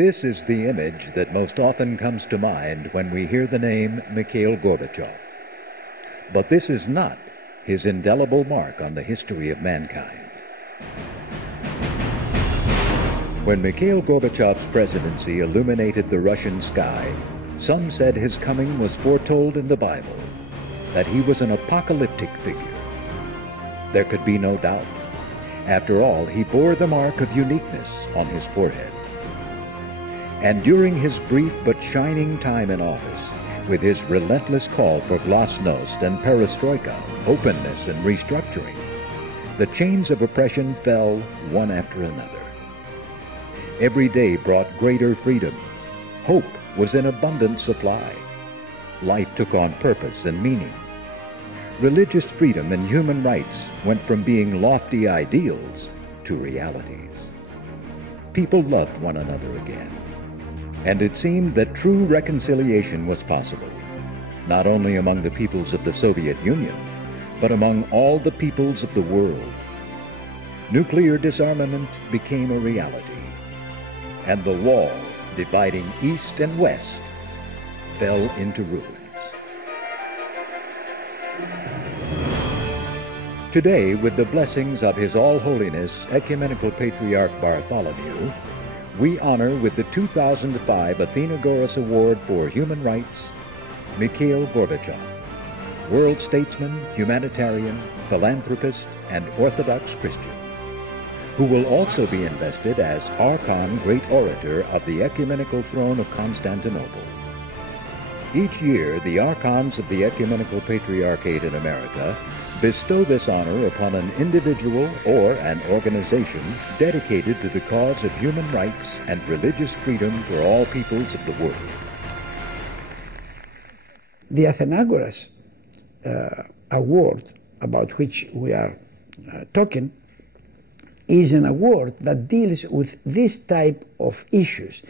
This is the image that most often comes to mind when we hear the name Mikhail Gorbachev. But this is not his indelible mark on the history of mankind. When Mikhail Gorbachev's presidency illuminated the Russian sky, some said his coming was foretold in the Bible, that he was an apocalyptic figure. There could be no doubt. After all, he bore the mark of uniqueness on his forehead. And during his brief but shining time in office, with his relentless call for glasnost and perestroika, openness and restructuring, the chains of oppression fell one after another. Every day brought greater freedom. Hope was in abundant supply. Life took on purpose and meaning. Religious freedom and human rights went from being lofty ideals to realities. People loved one another again. And it seemed that true reconciliation was possible, not only among the peoples of the Soviet Union, but among all the peoples of the world. Nuclear disarmament became a reality, and the wall dividing East and West fell into ruins. Today, with the blessings of His All Holiness Ecumenical Patriarch Bartholomew, we honor with the 2005 Athenagoras Award for Human Rights, Mikhail Gorbachev, world statesman, humanitarian, philanthropist, and Orthodox Christian, who will also be invested as Archon Great Orator of the Ecumenical Throne of Constantinople. Each year, the Archons of the Ecumenical Patriarchate in America bestow this honor upon an individual or an organization dedicated to the cause of human rights and religious freedom for all peoples of the world. The Athenagoras Award, about which we are talking, is an award that deals with this type of issues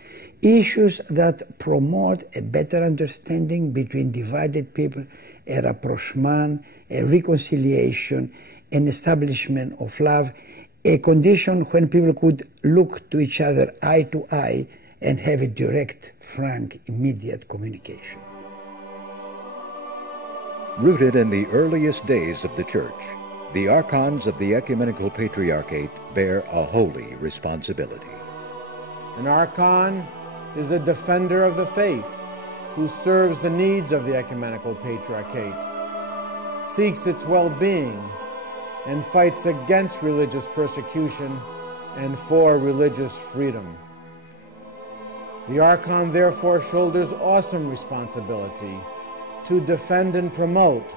that promote a better understanding between divided people, a rapprochement, a reconciliation, an establishment of love, a condition when people could look to each other eye to eye and have a direct, frank, immediate communication. Rooted in the earliest days of the Church, the Archons of the Ecumenical Patriarchate bear a holy responsibility. An Archon is a defender of the faith who serves the needs of the Ecumenical Patriarchate, seeks its well-being, and fights against religious persecution and for religious freedom. The Archon therefore shoulders awesome responsibility to defend and promote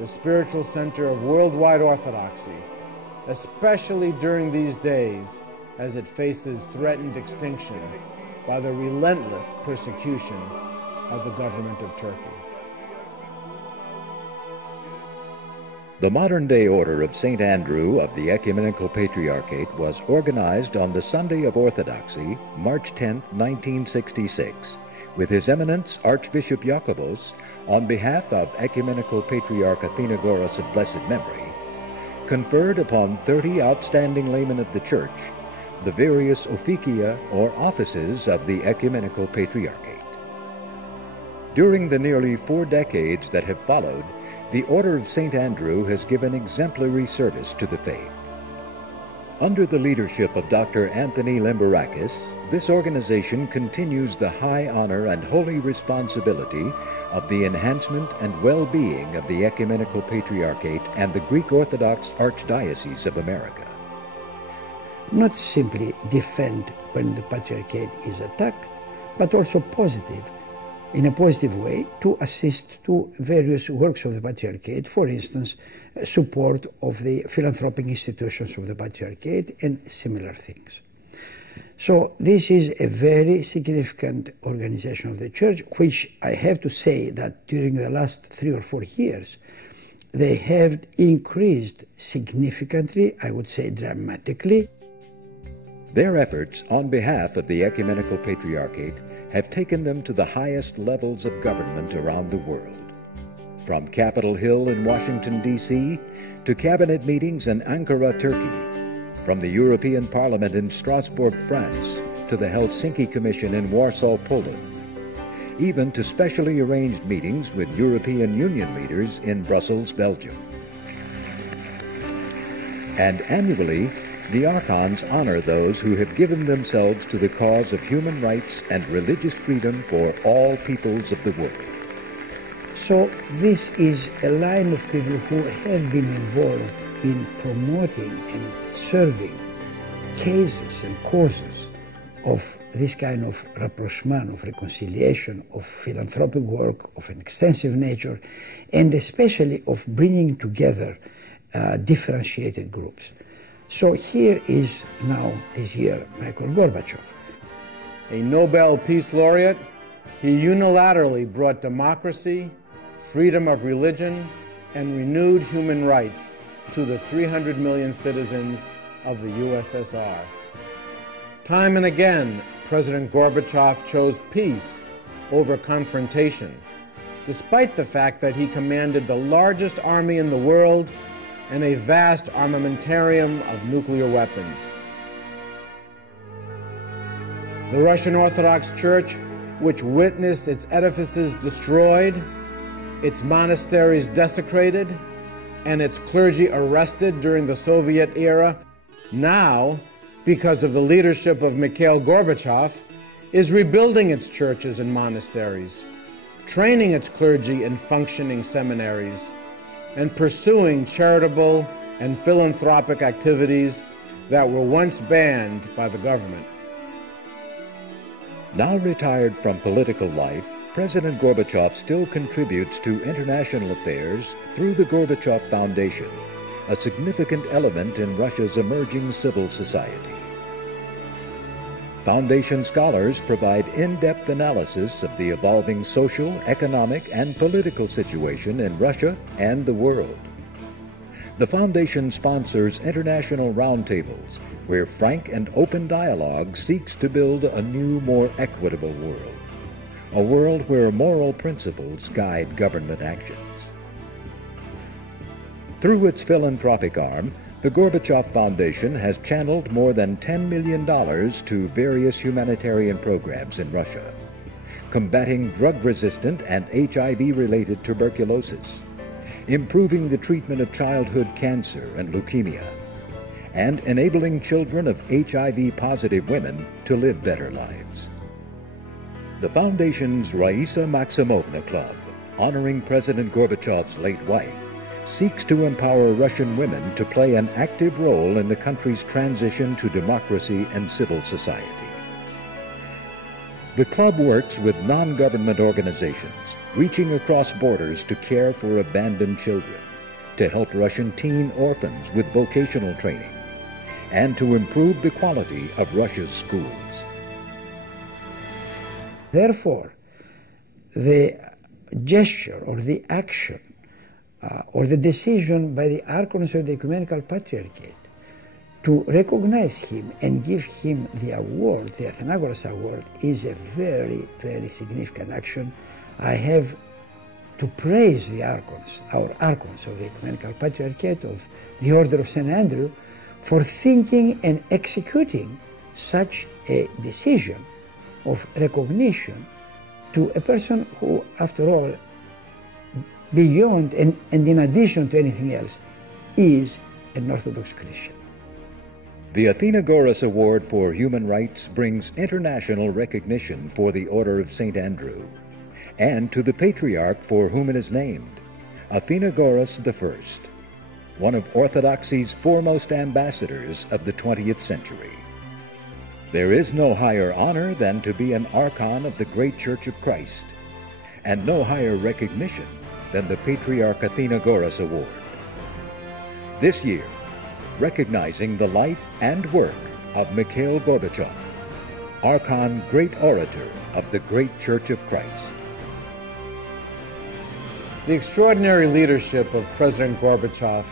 the spiritual center of worldwide orthodoxy, especially during these days as it faces threatened extinction by the relentless persecution of the government of Turkey. The modern-day Order of St. Andrew of the Ecumenical Patriarchate was organized on the Sunday of Orthodoxy, March 10, 1966, with His Eminence Archbishop Jacobos, on behalf of Ecumenical Patriarch Athenagoras of blessed memory, conferred upon 30 outstanding laymen of the Church the various officia or offices of the Ecumenical Patriarchate. During the nearly 4 decades that have followed, the Order of St. Andrew has given exemplary service to the faith. Under the leadership of Dr. Anthony Limbarakis, this organization continues the high honor and holy responsibility of the enhancement and well-being of the Ecumenical Patriarchate and the Greek Orthodox Archdiocese of America. Not simply defend when the Patriarchate is attacked, but also in a positive way, to assist to various works of the Patriarchate, for instance, support of the philanthropic institutions of the Patriarchate and similar things. So this is a very significant organization of the Church, which I have to say that during the last 3 or 4 years, they have increased significantly, I would say dramatically. Their efforts on behalf of the Ecumenical Patriarchate have taken them to the highest levels of government around the world. From Capitol Hill in Washington, D.C., to cabinet meetings in Ankara, Turkey, from the European Parliament in Strasbourg, France, to the Helsinki Commission in Warsaw, Poland, even to specially arranged meetings with European Union leaders in Brussels, Belgium. And annually, the archons honor those who have given themselves to the cause of human rights and religious freedom for all peoples of the world. So this is a line of people who have been involved in promoting and serving cases and causes of this kind of rapprochement, of reconciliation, of philanthropic work, of an extensive nature, and especially of bringing together differentiated groups. So here is now, this year, Mikhail Gorbachev. A Nobel Peace Laureate, he unilaterally brought democracy, freedom of religion, and renewed human rights to the 300 million citizens of the USSR. Time and again, President Gorbachev chose peace over confrontation, despite the fact that he commanded the largest army in the world and a vast armamentarium of nuclear weapons. The Russian Orthodox Church, which witnessed its edifices destroyed, its monasteries desecrated, and its clergy arrested during the Soviet era, now, because of the leadership of Mikhail Gorbachev, is rebuilding its churches and monasteries, training its clergy in functioning seminaries, and pursuing charitable and philanthropic activities that were once banned by the government. Now retired from political life, President Gorbachev still contributes to international affairs through the Gorbachev Foundation, a significant element in Russia's emerging civil society. Foundation scholars provide in-depth analysis of the evolving social, economic, and political situation in Russia and the world. The Foundation sponsors international roundtables where frank and open dialogue seeks to build a new, more equitable world, a world where moral principles guide government actions. Through its philanthropic arm, the Gorbachev Foundation has channeled more than $10 million to various humanitarian programs in Russia, combating drug-resistant and HIV-related tuberculosis, improving the treatment of childhood cancer and leukemia, and enabling children of HIV-positive women to live better lives. The Foundation's Raisa Maximovna Club, honoring President Gorbachev's late wife, seeks to empower Russian women to play an active role in the country's transition to democracy and civil society. The club works with non-government organizations, reaching across borders to care for abandoned children, to help Russian teen orphans with vocational training, and to improve the quality of Russia's schools. Therefore, the gesture or the action or the decision by the archons of the Ecumenical Patriarchate to recognize him and give him the award, the Athenagoras Award, is a very, very significant action. I have to praise the archons, our archons of the Ecumenical Patriarchate of the Order of St. Andrew, for thinking and executing such a decision of recognition to a person who, after all, beyond and in addition to anything else, is an Orthodox Christian. The Athenagoras Award for Human Rights brings international recognition for the Order of St. Andrew and to the Patriarch for whom it is named, Athenagoras I, one of Orthodoxy's foremost ambassadors of the 20th century. There is no higher honor than to be an archon of the great Church of Christ, and no higher recognition than the Patriarch Athenagoras Award. This year, recognizing the life and work of Mikhail Gorbachev, Archon Great Orator of the Great Church of Christ. The extraordinary leadership of President Gorbachev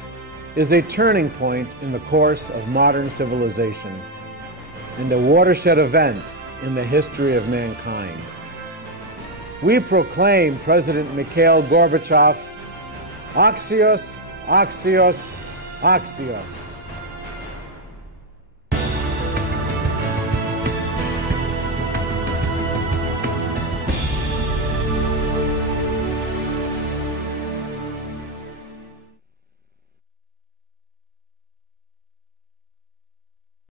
is a turning point in the course of modern civilization and a watershed event in the history of mankind. We proclaim President Mikhail Gorbachev, Axios, Axios, Axios.